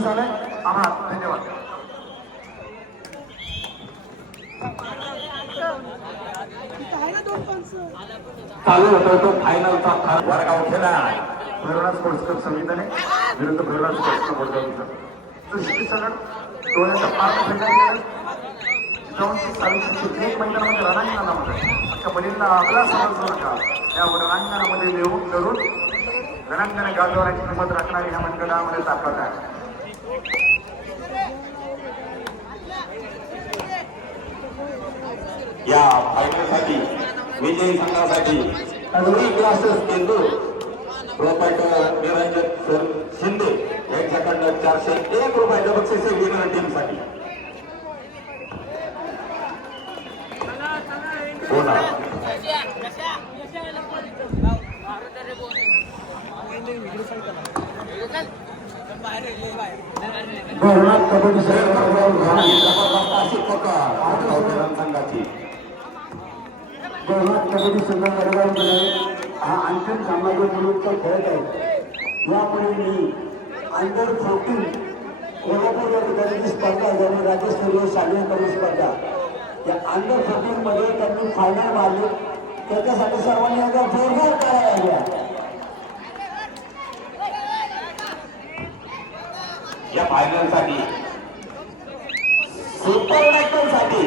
बक्षीस आलंय. आभार, धन्यवाद. चालू होतो तो फायनलचा वडगाव खेळा भैरवनाथ स्पोर्ट्स क्लब संविधाने विरुद्ध भैरवनाथ स्पोर्ट्स क्लब वडगाव. दृष्टी सगळं डोळ्याचा पार्ट फेकायला जाऊन एक मैदानामध्ये रणांगणामध्ये अशा बलींना आपला समजू नका. या रणांगणामध्ये येऊन धरून रणांगण गाजवण्याची किंमत राखणारी ह्या मंडळामध्ये ताकद आहे. या फायनलसाठी विजयी संघासाठी दोन्ही क्लासेस केंद्र प्रोपायटर निरंजन शिंदे यांच्याकडनं 401 रुपयाचं बक्षीस विनर टीमसाठी. भैरवनाथ कबड्डी संघाची भैरवनाथ कबड्डी संघ वडगावमध्ये हा अंतिम सामना जो खेळत आहे. यापुढे मी अंडर 14 कोल्हापूर या ठिकाणी स्पर्धा झाली राज्यस्तरीय शालेय कबड्डी स्पर्धा. या अंडर 14 मध्ये त्यांनी फायनल मारली. त्याच्यासाठी सर्वांनी एकदा जोरदार टाळ्या वाजल्या. या फायनलसाठी सुपर साठी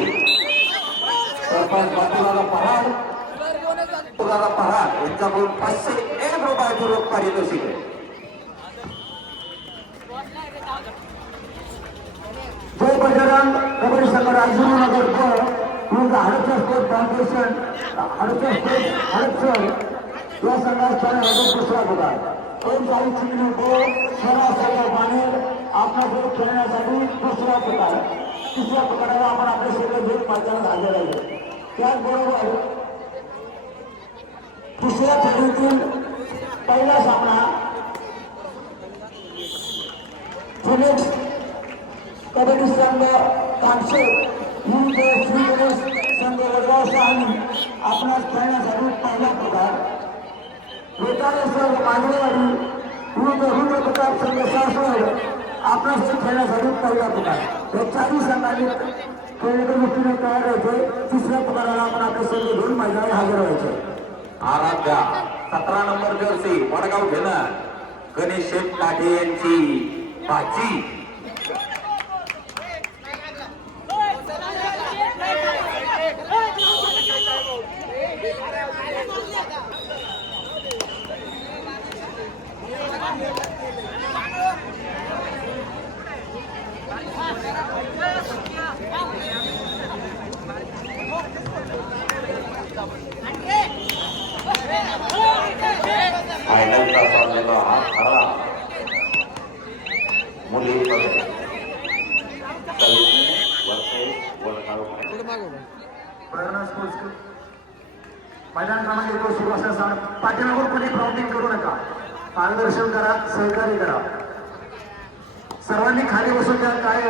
सरपंच बाजूला पहाड यांच्याकडून 501 रुपयाची रोख पारितोषिक आहे. जय बजरंग कबड्डी संघ राजगुरुनगर विरुद्ध हडपसर स्पोर्ट्स फाउंडेशन हडपसर या संघात दुसरा पुकार. 140 मिनिट शहरासह बाहेर आपल्याकडे खेळण्यासाठी दुसरा पुकार. तिसऱ्या पुकाराला आपण आपले सगळे घेऊन मैदानात हजर आहे. त्याचबरोबर तिसऱ्या फेरीतील पहिला सामना फिनिक्स कबड्डी संघ कामशेत विरुद्ध श्री गणेश संघ वडगाव शहाणी आपणास खेळण्यासाठी पहिला पुकार. वेताळेश्वर मांडवेवाडी विरुद्ध रुद्र प्रताप संघ सासवड आपणास खेळण्यासाठी पहिला पुकार. या चारही संघांनी खेळण्याच्या दृष्टीने तयार व्हायचे. तिसऱ्या पुकाराला आपण आपले संघ घेऊन मैदानात हजर व्हायचे. आराध्या 17 नंबर जर्सी वडगाव घेणार गणेश शेठ काठे यांची भाची. फायनलचा सामना हा खरा मुली मैदान क्रमांक 1 सुरू असल्यास पाठीमागून कोणी प्रॉब्लेम करू नका. मार्गदर्शन करा, सहकार्य करा. सर्वांनी खाली बसून द्या. काय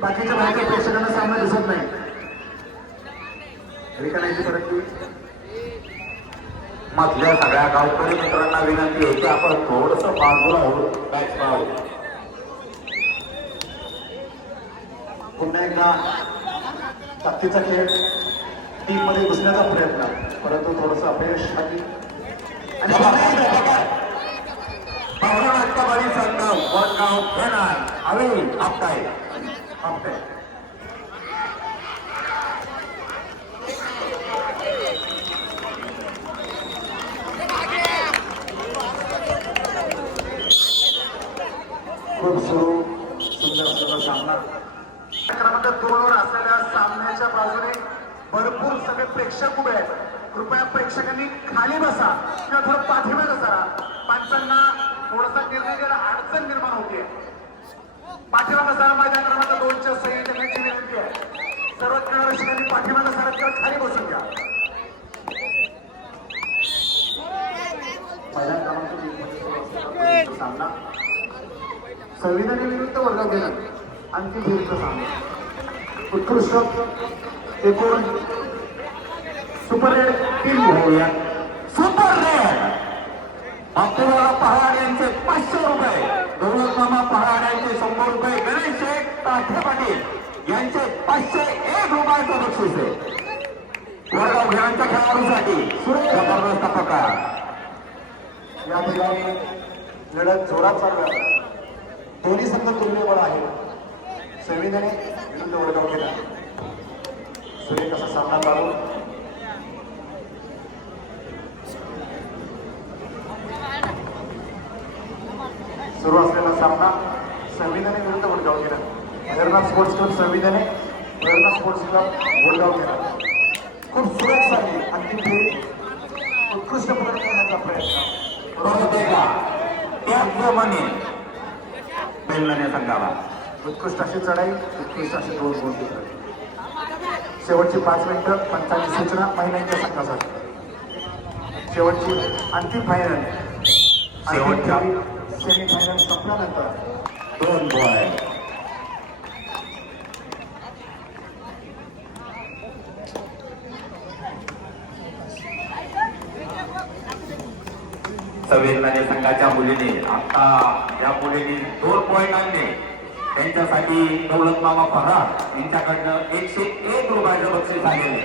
बाकीच्या बाहेरच्या प्रेक्षकांना सामना दिसत नाही. रिकाण्याची परत मधल्या सगळ्या गावकरी मित्रांना विनंती आहे की आपण थोडस बाजूला होऊ मॅच पाहू. पुन्हा एकदा ताकदीचा खेळ टीम मध्ये घुसण्याचा प्रयत्न, परंतु थोडस अपयश आणि राष्ट्रवादी संघ वडगाव घेणार हवे आपटाय खूप सुंदर सामना. क्रमांक 2 वर असलेल्या सामन्याच्या बाजूने भरपूर सगळे प्रेक्षक उभे आहेत. कृपया प्रेक्षकांनी खाली बसा किंवा थोडं पाठीमागे सरा. पंचांना थोडासा निर्णय घ्यायला अडचण निर्माण होते. पाठीमागे सरा. मैदान क्रमांक 2 च्या सही करण्याची विनंती आहे. सर्व खेळाडूंनी पाठीमागे सरत किंवा खाली बसून घ्या. मैदान क्रमांक 3 सामना संविधानी विरुद्ध वर्गात घेणार अंतिम फेरीचा सामना. उत्कृष्ट एकूण सुपर रेड टीम होऊया. सुपर रेड अब्दुल्ला पहाड यांचे 500 रुपये, दौलत मामा पहाड यांचे 100 काठे पाटील यांचे 501 रुपयाचं बक्षीस आहे वडगाव घेण्याच्या खेळाडूंसाठी जबरदस्त प्रकार. या ठिकाणी लढत जोरात चालू आहे. दोन्ही संघ तुल्यबळ आहे. संविधाने विरुद्ध वडगाव केला. सुरेख असा सामना चालू. सुरू असलेला सामना संविधाने विरुद्ध वडगाव केला. भैरवनाथ स्पोर्ट्स क्लब संविधाने, भैरवनाथ स्पोर्ट्स क्लब वडगाव केला. खूप सुरेख झाली अंतिम फेरी. उत्कृष्ट प्रदर्शन करण्याचा प्रयत्न बरोबर त्याचप्रमाणे बेलगाणे संघाला उत्कृष्ट अशी चढाई, उत्कृष्ट अशी दोन गोष्टी. शेवटची 5 मिनिटं 45 सूचना महिलांच्या संघासाठी. शेवटची अंतिम फायनल, शेवटच्या सेमीफायनल संपल्यानंतर 2 पॉइंट. संवेदनाने संघाच्या मुलीने आता या मुलीने 2 पॉइंट आणले. त्यांच्यासाठी दौलत मामा फरार यांच्याकडनं 101 रुपयाचं बक्षीस आलेले.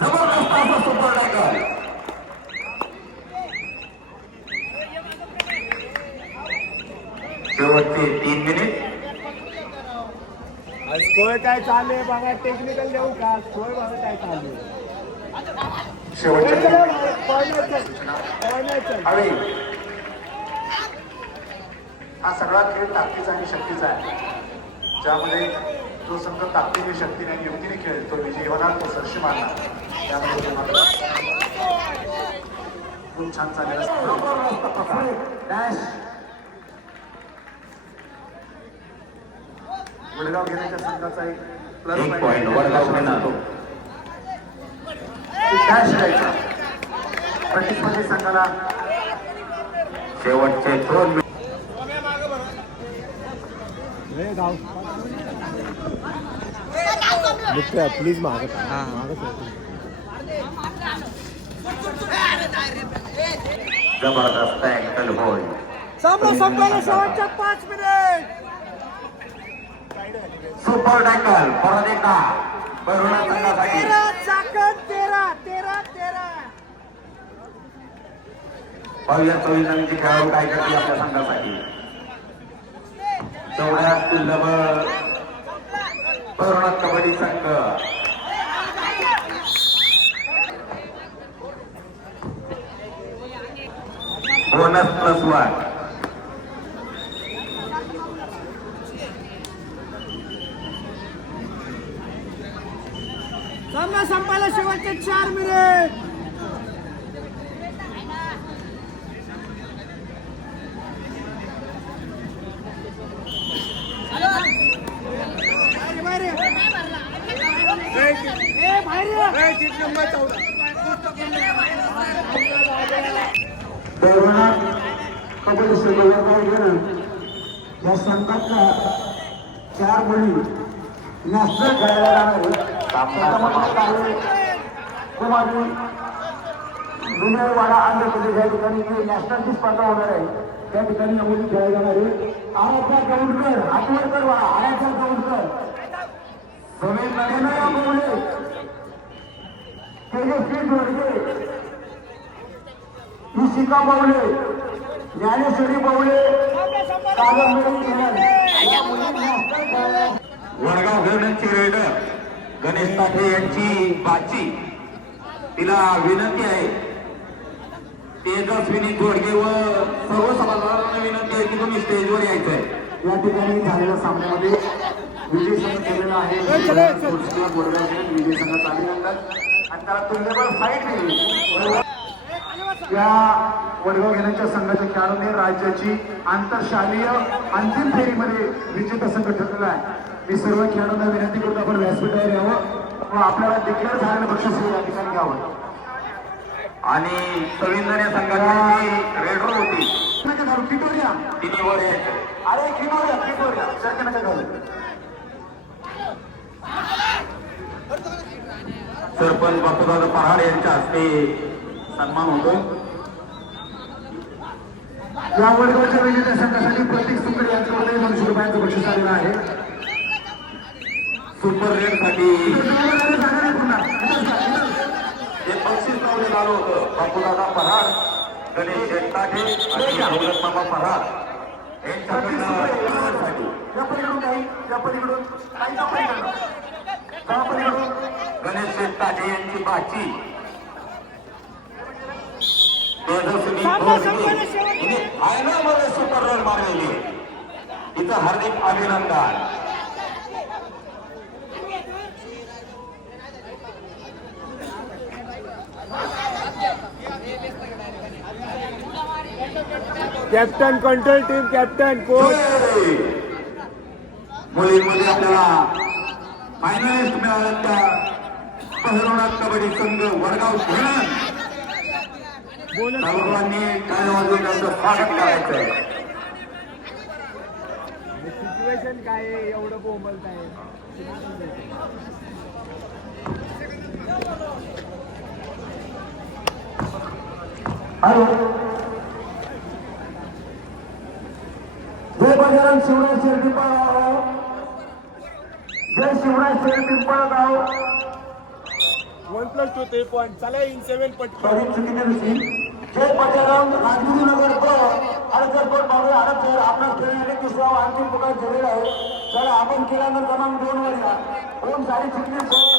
जबरदस्त असं सुपर टायगर. शेवटचे 3 मिनिट. स्कोर काय चालू आहे बघा. टेक्निकल देऊ का? स्कोर बघा काय चालू आहे. शेवटच्या हवी. हा सगळा खेळ ताकदीचा आणि शक्तीचा आहे. ज्यामध्ये जो संघ ताकदीने, शक्तीने आणि युक्तीने खेळेल तो विजयी होणार, तो सरशी मारणार. त्यामध्ये खूप छान चाललेला डॅश वडगाव घेण्याच्या संघाचा एक प्लस 1 पॉइंट वडगाव घेणार. डॅश द्यायचा प्रतिस्पर्धी संघाला. शेवटचे 2 मिनिट. प्लीज मागत जबरदस्त अँकल होय. संपला शेवटच्या 5 मिनिट. सुपर टॅकल परत एकदा भैरवनाथ संघासाठी. 13. पाहूया संविधानाचे खेळाडू काय करतील आपल्या संघासाठी. तेवढ्यात किल्लबर भैरवनाथ कबड्डी संघ बोनस +1. सामना संपायला शेवटचे 4 मिनिट. भैरवनाथ कबड्डी संघावर घेणं या संघातल्या 4 मुली नॅशनल खेळायला जाणार आहे. कुमारी विनयवाडा आंध्र प्रदेश या ठिकाणी नॅशनलची स्पर्धा होणार आहे. त्या ठिकाणी या मुली खेळायला जाणार आहे. आराध्या गौंडकर, आठवडकर वा आराध्या गौंडकर, समेत बोले, तेजस्वी जोडगे, शिका बावले, ज्ञानेश्वरी बावले, वडगाव घेण्याची रेडर गणेश ताठे यांची बाची. तिला विनंती आहे, तेजस्विनी जोडगे व सर्व सभासदांना विनंती आहे की तुम्ही स्टेजवर यायचंय. या ठिकाणी झालेल्या सामन्यामध्ये विजय संघ केलेला आहे. वडगाव घेऊन विजय संघाचा अभिनंदन आणि त्याला तुल्यबळ फाईट दिली. या वडगाव घेण्याच्या संघाच्या खेळाडूने राज्याची आंतरशालेय अंतिम फेरीमध्ये विजेता संघ ठरलेला आहे. मी सर्व खेळाडूंना विनंती करतो आपण व्यासपीठावर यावं व आपल्याला डिक्लेअर झालेलं बक्षीस या ठिकाणी घ्यावं. आणि संविधान संघाची रेडर होती किटोरिया, तिने वर यायचं. अरे किटोरिया शक्य नका घालू. सरपंच बापूदादा पहाड यांच्या हस्ते सन्मान होतोय. या वडगावच्या विजेत्या संघासाठी प्रत्येक सुंदर यांच्यामध्ये 200 रुपयांचं बक्षीस आलेलं आहे. सुपर रेड साठी जागा नाही पुन्हा. जे बक्षीस लावण्यात आलं होतं बापूदादा परार, गणेश शेटकाठे आणि दौलतमामा परार यांच्याकडनं साठी या पलीकडून काही या पलीकडून गणेश शेटकाठे यांची बाची तेजस्वी हिने फायनलमध्ये सुपर रन मारलेली. इथं हार्दिक अभिनंदन. Captain control team captain coach मुलींमध्ये आपल्याला फायनलिस्ट मिळाल्या त्या पहिलवान कबड्डी संघ वडगाव धरण सर्वांनी काय वाजवून त्यांचं स्वागत करायचंय. सिच्युएशन काय आहे एवढं बोंबलत आहे. हॅलो जय बजरंग शिवराज शेर पिंपळगाव, जय शिवराज शेर पिंपळगाव. 1+2 3 पॉईंट चला इन 7 पटकन. सॉरी चुकीच्या दिवशी जय बजरंग राजगुरुनगर ब अडचण बोट मागे अडचण आपणास खेळण्याने दुसरा अंतिम प्रकार झालेला आहे. चला आपण केल्यानंतर क्रमांक 2 वर या. ओम साडी चिटणीस